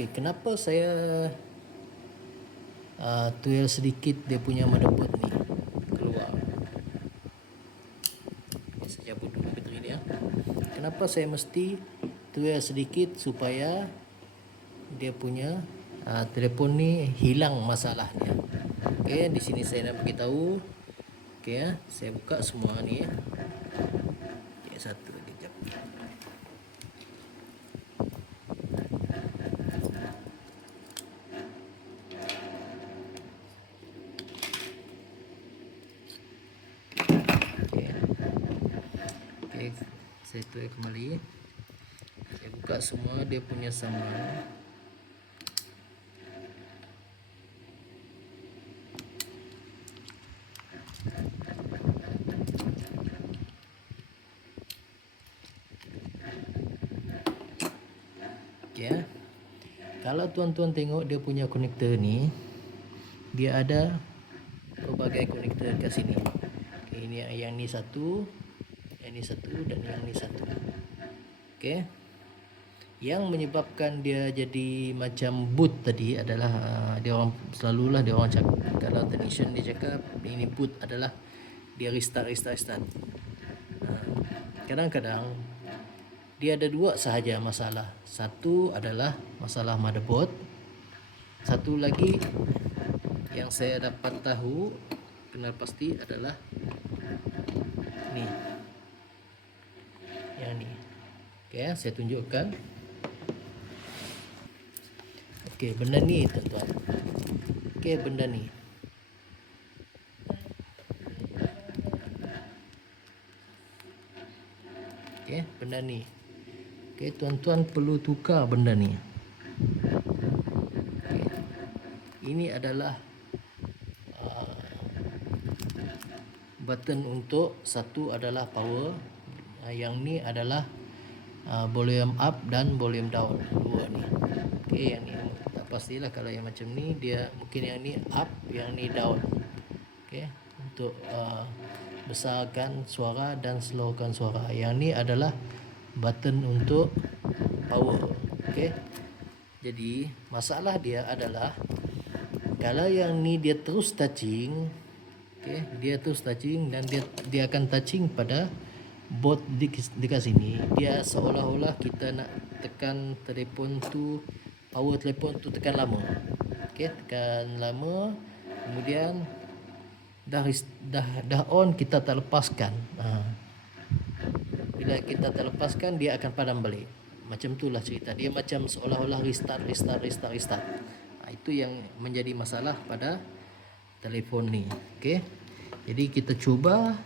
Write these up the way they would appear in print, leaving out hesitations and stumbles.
Okey, kenapa saya tuil sedikit dia punya motherboard ni keluar. Saya cabut dulu bateri dia. Kenapa saya mesti tuil sedikit supaya dia punya telefon ni hilang masalahnya. Okey, di sini saya nak beritahu. Okey, saya buka semua ni. Okey, satu lagi jap. Okey, saya tuil kembali. Saya buka semua dia punya sambungan. Okay. Kalau tuan-tuan tengok dia punya konektor ni, dia ada pelbagai konektor kat sini. Okay, ini yang ni satu, yang ni satu dan yang ni satu. Okay. Yang menyebabkan dia jadi macam boot tadi adalah dia orang selalulah dia orang cakap, kalau technician dia cakap ini boot adalah dia restart. Kadang-kadang dia ada dua sahaja masalah. Satu adalah masalah motherboard. Satu lagi yang saya dapat tahu kenal pasti adalah ni. Yang ni. Okey, saya tunjukkan. Okey, benda ni tuan-tuan. Okey, benda ni. Okey, benda ni. Okey, tuan-tuan perlu tukar benda ni. Okay. Ini adalah button untuk satu adalah power, yang ni adalah volume up dan volume down, dua ni. Okey, yang ni tak pastilah kalau yang macam ni dia mungkin yang ni up, yang ni down. Okey, untuk besarkan suara dan slowkan suara. Yang ni adalah button untuk power. Okey. Jadi masalah dia adalah kalau yang ni dia terus touching, okey, dia terus touching dan dia akan touching pada board dekat sini. Dia seolah-olah kita nak tekan telefon tu, power telefon tu tekan lama. Okey, tekan lama, kemudian dah on kita tak lepaskan. Bila kita terlepaskan dia akan padam balik. Macam itulah cerita. Dia macam seolah-olah restart. Itu yang menjadi masalah pada telefon ni. Okey. Jadi kita cuba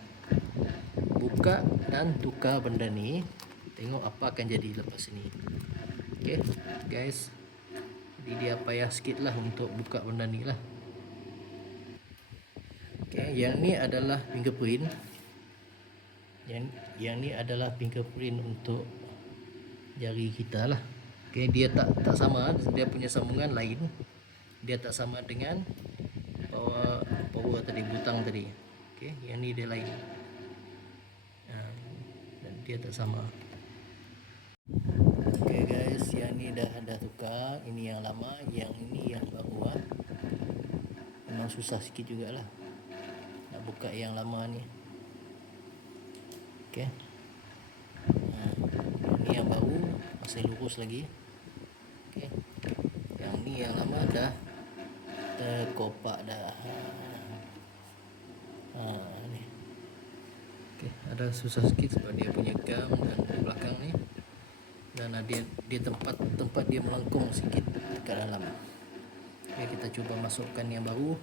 buka dan tukar benda ni. Tengok apa akan jadi lepas ni. Okey, guys. Jadi dia payah sikitlah untuk buka benda ni lah. Okey, yang ni adalah fingerprint. Yang ni adalah fingerprint untuk jari kita lah. Okey, dia tak sama, dia punya sambungan lain. Dia tak sama dengan power tadi, butang tadi. Okey, yang ni dia lain. Dan dia tak sama. Okey guys, yang ni dah tukar, ini yang lama, yang ini yang baru lah. Memang susah sikit jugalah nak buka yang lama ni. Okey. Ini yang baru masih lurus lagi. Okey. Yang ni yang lama dah terkopak dah. Ni. Okey, ada susah sikit sebab dia punya gam dan belakang ni. Dan dia tempat dia melengkung sikit ke dalam. Okey, kita cuba masukkan yang baru.